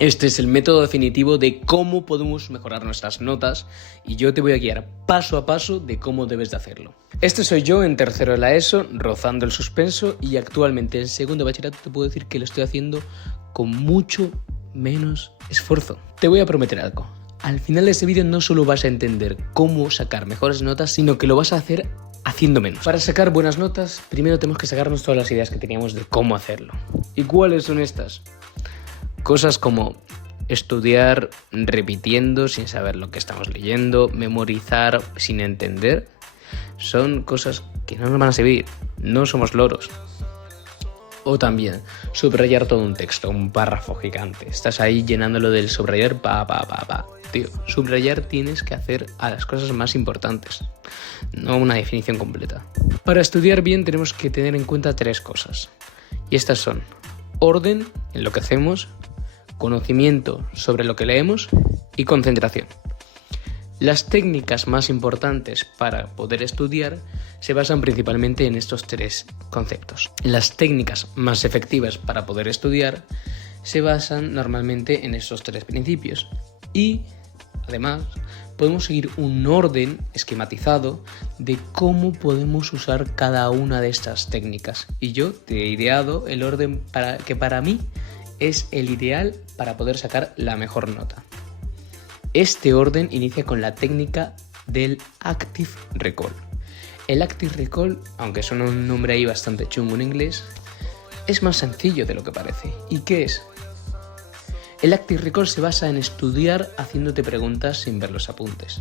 Este es el método definitivo de cómo podemos mejorar nuestras notas y yo te voy a guiar paso a paso de cómo debes de hacerlo. Este soy yo en tercero de la ESO, rozando el suspenso, y actualmente en segundo de bachillerato te puedo decir que lo estoy haciendo con mucho menos esfuerzo. Te voy a prometer algo. Al final de este vídeo no solo vas a entender cómo sacar mejores notas, sino que lo vas a hacer haciendo menos. Para sacar buenas notas, primero tenemos que sacarnos todas las ideas que teníamos de cómo hacerlo. ¿Y cuáles son estas? Cosas como estudiar repitiendo sin saber lo que estamos leyendo, memorizar sin entender, son cosas que no nos van a servir, no somos loros. O también subrayar todo un texto, un párrafo gigante. Estás ahí llenándolo del subrayar, Tío, subrayar tienes que hacer a las cosas más importantes, no una definición completa. Para estudiar bien tenemos que tener en cuenta 3 cosas. Y estas son orden en lo que hacemos, conocimiento sobre lo que leemos y concentración. Las técnicas más importantes para poder estudiar se basan principalmente en estos 3 conceptos. Las técnicas más efectivas para poder estudiar se basan normalmente en estos 3 principios y además podemos seguir un orden esquematizado de cómo podemos usar cada una de estas técnicas. Y yo te he ideado el orden que para mí es el ideal para poder sacar la mejor nota. Este orden inicia con la técnica del Active Recall. El Active Recall, aunque suena un nombre ahí bastante chungo en inglés, es más sencillo de lo que parece. ¿Y qué es? El Active Recall se basa en estudiar haciéndote preguntas sin ver los apuntes.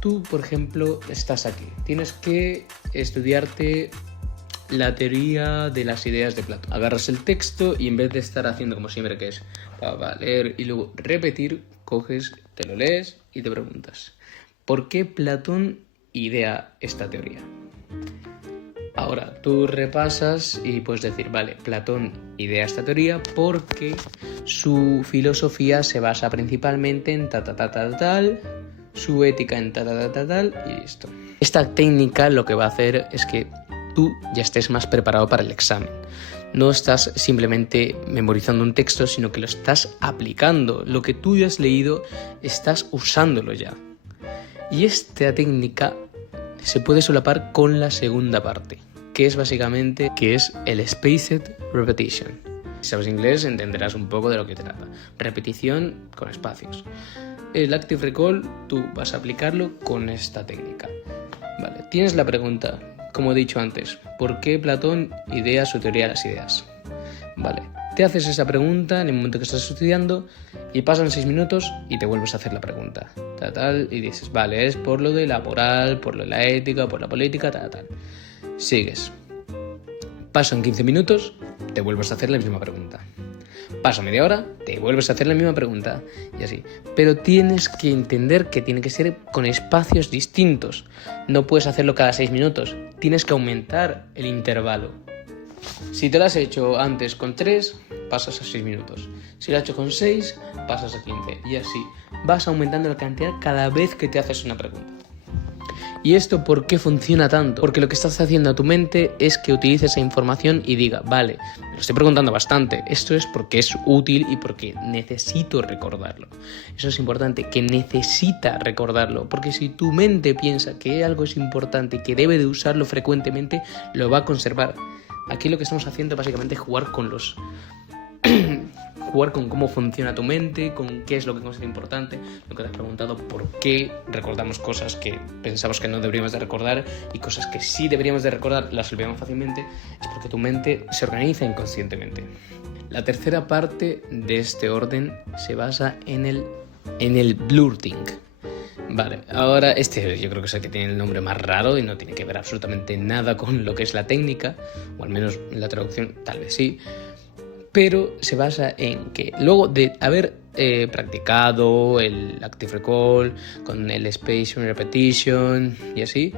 Tú, por ejemplo, estás aquí. Tienes que estudiarte la teoría de las ideas de Platón. Agarras el texto y en vez de estar haciendo como siempre, que es leer y luego repetir, coges, te lo lees y te preguntas: ¿por qué Platón idea esta teoría? Ahora tú repasas y puedes decir, vale, Platón idea esta teoría porque su filosofía se basa principalmente en tal, su ética en tal y listo. Esta técnica lo que va a hacer es que tú ya estés más preparado para el examen. No estás simplemente memorizando un texto, sino que lo estás aplicando. Lo que tú ya has leído, estás usándolo ya. Y esta técnica se puede solapar con la segunda parte, que es básicamente el Spaced Repetition. Si sabes inglés, entenderás un poco de lo que trata. Repetición con espacios. El Active Recall, tú vas a aplicarlo con esta técnica. Vale, tienes la pregunta, como he dicho antes, ¿por qué Platón idea su teoría de las ideas? Vale, te haces esa pregunta en el momento que estás estudiando y pasan 6 minutos y te vuelves a hacer la pregunta. Y dices, vale, es por lo de la moral, por lo de la ética, por la política, Sigues. Pasan 15 minutos, te vuelves a hacer la misma pregunta. Pasa media hora, te vuelves a hacer la misma pregunta y así. Pero tienes que entender que tiene que ser con espacios distintos. No puedes hacerlo cada 6 minutos. Tienes que aumentar el intervalo. Si te lo has hecho antes con 3, pasas a 6 minutos. Si lo has hecho con 6, pasas a 15. Y así vas aumentando la cantidad cada vez que te haces una pregunta. ¿Y esto por qué funciona tanto? Porque lo que estás haciendo a tu mente es que utilice esa información y diga, vale, me lo estoy preguntando bastante, esto es porque es útil y porque necesito recordarlo. Eso es importante, que necesita recordarlo, porque si tu mente piensa que algo es importante y que debe de usarlo frecuentemente, lo va a conservar. Aquí lo que estamos haciendo es básicamente jugar con cómo funciona tu mente, con qué es lo que considera importante, lo que te has preguntado, por qué recordamos cosas que pensamos que no deberíamos de recordar y cosas que sí deberíamos de recordar las olvidamos fácilmente, es porque tu mente se organiza inconscientemente. La tercera parte de este orden se basa en el blurting. Vale, ahora yo creo que es el que tiene el nombre más raro y no tiene que ver absolutamente nada con lo que es la técnica, o al menos en la traducción tal vez sí. Pero se basa en que luego de haber practicado el Active Recall con el Spaced Repetition y así,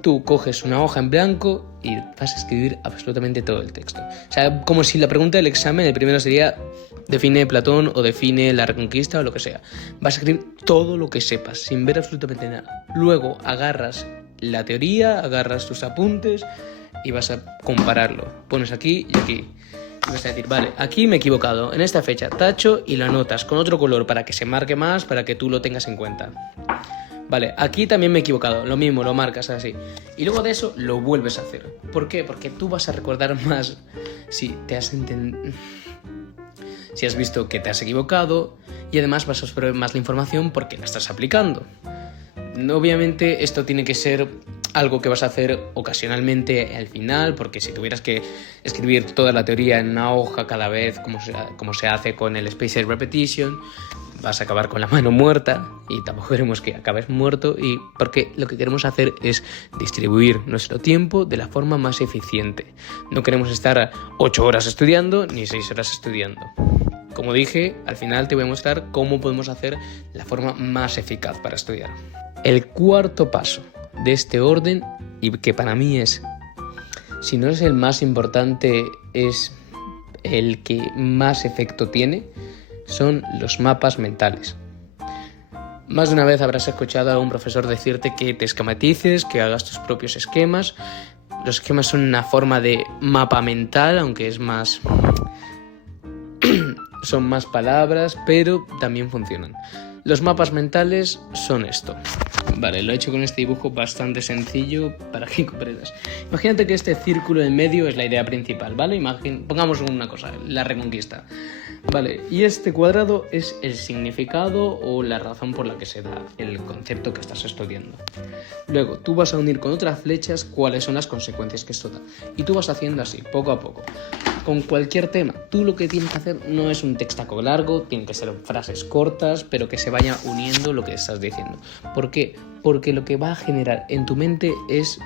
tú coges una hoja en blanco y vas a escribir absolutamente todo el texto. O sea, como si la pregunta del examen, el primero sería define Platón o define la Reconquista o lo que sea. Vas a escribir todo lo que sepas, sin ver absolutamente nada. Luego agarras la teoría, agarras tus apuntes y vas a compararlo. Pones aquí y aquí. vas a decir, vale, aquí me he equivocado, en esta fecha tacho y lo anotas con otro color para que se marque más, para que tú lo tengas en cuenta. Vale, aquí también me he equivocado, lo mismo, lo marcas así. Y luego de eso lo vuelves a hacer. ¿Por qué? Porque tú vas a recordar más si si has visto que te has equivocado y además vas a absorber más la información porque la estás aplicando. Obviamente esto tiene que ser algo que vas a hacer ocasionalmente al final, porque si tuvieras que escribir toda la teoría en una hoja cada vez, como se hace con el Spaced Repetition, vas a acabar con la mano muerta y tampoco queremos que acabes muerto, y porque lo que queremos hacer es distribuir nuestro tiempo de la forma más eficiente. No queremos estar 8 horas estudiando ni 6 horas estudiando. Como dije, al final te voy a mostrar cómo podemos hacer la forma más eficaz para estudiar. El cuarto paso de este orden, y que para mí es, si no es el más importante, es el que más efecto tiene, son los mapas mentales. Más de una vez habrás escuchado a un profesor decirte que te esquematices, que hagas tus propios esquemas. Los esquemas son una forma de mapa mental, aunque es más... son más palabras, pero también funcionan. Los mapas mentales son esto. Vale, lo he hecho con este dibujo bastante sencillo para que comprendas. Imagínate que este círculo en medio es la idea principal, ¿vale? Pongamos una cosa, la Reconquista. Vale, y este cuadrado es el significado o la razón por la que se da el concepto que estás estudiando. Luego, tú vas a unir con otras flechas cuáles son las consecuencias que esto da. Y tú vas haciendo así, poco a poco. Con cualquier tema, tú lo que tienes que hacer no es un textaco largo, tienen que ser frases cortas, pero que se vaya uniendo lo que estás diciendo. ¿Por qué? Porque lo que va a generar en tu mente es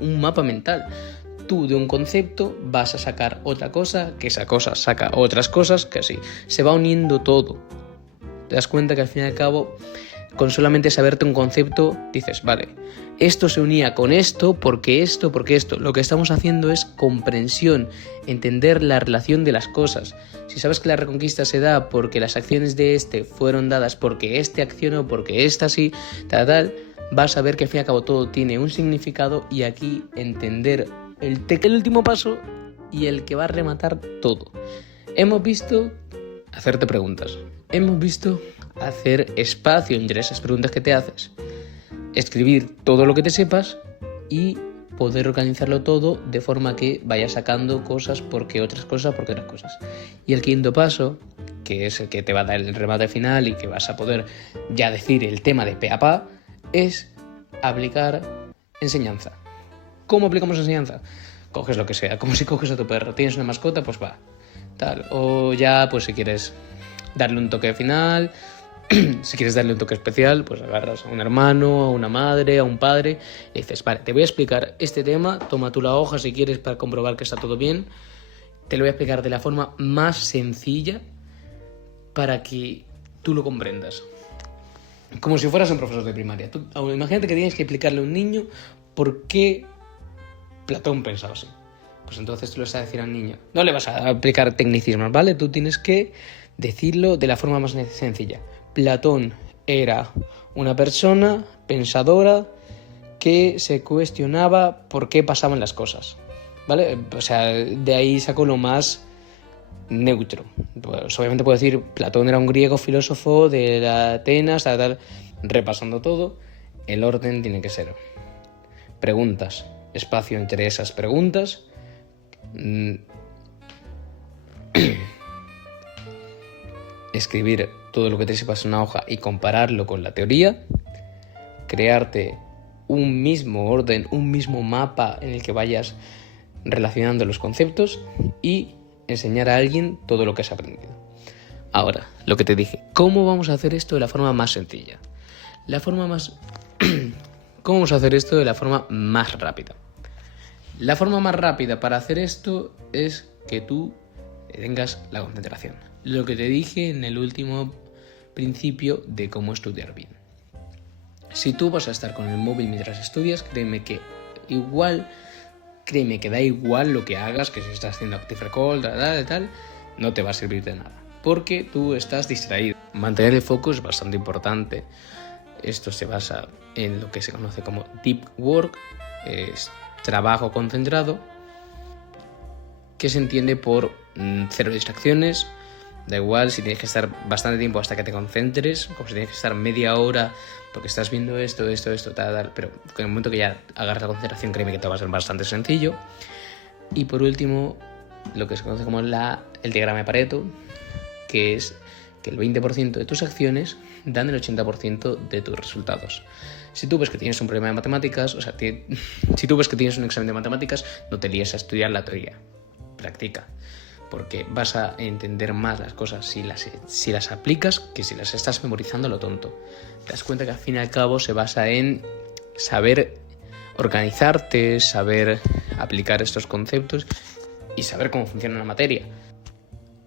un mapa mental. Tú de un concepto vas a sacar otra cosa, que esa cosa saca otras cosas, que así se va uniendo todo. Te das cuenta que al fin y al cabo, con solamente saberte un concepto, dices, vale, esto se unía con esto, porque esto. Lo que estamos haciendo es comprensión, entender la relación de las cosas. Si sabes que la Reconquista se da porque las acciones de este fueron dadas porque este accionó, porque esta sí, tal, vas a ver que al fin y al cabo todo tiene un significado, y aquí entender el último paso y el que va a rematar todo. Hemos visto hacerte preguntas. Hemos visto hacer espacio entre esas preguntas que te haces. Escribir todo lo que te sepas y poder organizarlo todo de forma que vayas sacando cosas porque otras cosas. Y el quinto paso, que es el que te va a dar el remate final y que vas a poder ya decir el tema de pe a pa, es aplicar enseñanza. ¿Cómo aplicamos enseñanza? Coges lo que sea, como si coges a tu perro. ¿Tienes una mascota? Pues va, tal. O ya, pues si quieres darle un toque final, si quieres darle un toque especial, pues agarras a un hermano, a una madre, a un padre, y dices, vale, te voy a explicar este tema, toma tú la hoja si quieres para comprobar que está todo bien, te lo voy a explicar de la forma más sencilla para que tú lo comprendas. Como si fueras un profesor de primaria. Imagínate que tienes que explicarle a un niño por qué Platón pensaba así. Pues entonces tú le vas a decir al niño, no le vas a aplicar tecnicismos, ¿vale? Tú tienes que decirlo de la forma más sencilla. Platón era una persona pensadora que se cuestionaba por qué pasaban las cosas, ¿vale? O sea, de ahí saco lo más neutro. Pues obviamente puedo decir, Platón era un griego filósofo de Atenas, tal, repasando todo. El orden tiene que ser preguntas, espacio entre esas preguntas, escribir todo lo que te sepas en una hoja y compararlo con la teoría, crearte un mismo orden, un mismo mapa en el que vayas relacionando los conceptos y enseñar a alguien todo lo que has aprendido. Ahora, lo que te dije, ¿cómo vamos a hacer esto de la forma más sencilla? ¿Cómo vamos a hacer esto de la forma más rápida? La forma más rápida para hacer esto es que tú tengas la concentración. Lo que te dije en el último principio de cómo estudiar bien. Si tú vas a estar con el móvil mientras estudias, créeme que da igual lo que hagas, que si estás haciendo Active Recall, tal, no te va a servir de nada, porque tú estás distraído. Mantener el foco es bastante importante. Esto se basa en lo que se conoce como Deep Work, es trabajo concentrado. que se entiende por cero distracciones. Da igual si tienes que estar bastante tiempo hasta que te concentres, como si tienes que estar media hora porque estás viendo esto, tal, pero en el momento que ya agarras la concentración, créeme que te va a ser bastante sencillo. Y por último, lo que se conoce como el diagrama de Pareto, que es que el 20% de tus acciones dan el 80% de tus resultados. Si tú ves que tienes un problema de matemáticas, si tú ves que tienes un examen de matemáticas, no te líes a estudiar la teoría, practica, porque vas a entender más las cosas si las aplicas que si las estás memorizando a lo tonto. Te das cuenta que al fin y al cabo se basa en saber organizarte, saber aplicar estos conceptos y saber cómo funciona la materia.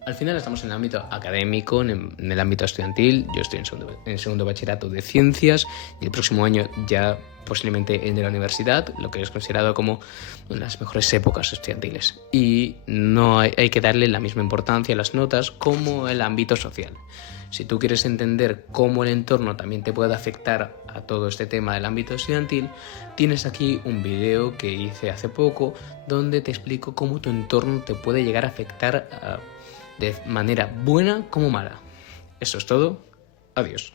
Al final estamos en el ámbito académico, en el ámbito estudiantil. Yo estoy en segundo bachillerato de ciencias y el próximo año ya posiblemente el de la universidad, lo que es considerado como una de las mejores épocas estudiantiles. Y no hay que darle la misma importancia a las notas como el ámbito social. Si tú quieres entender cómo el entorno también te puede afectar a todo este tema del ámbito estudiantil, tienes aquí un vídeo que hice hace poco donde te explico cómo tu entorno te puede llegar a afectar de manera buena como mala. Eso es todo. Adiós.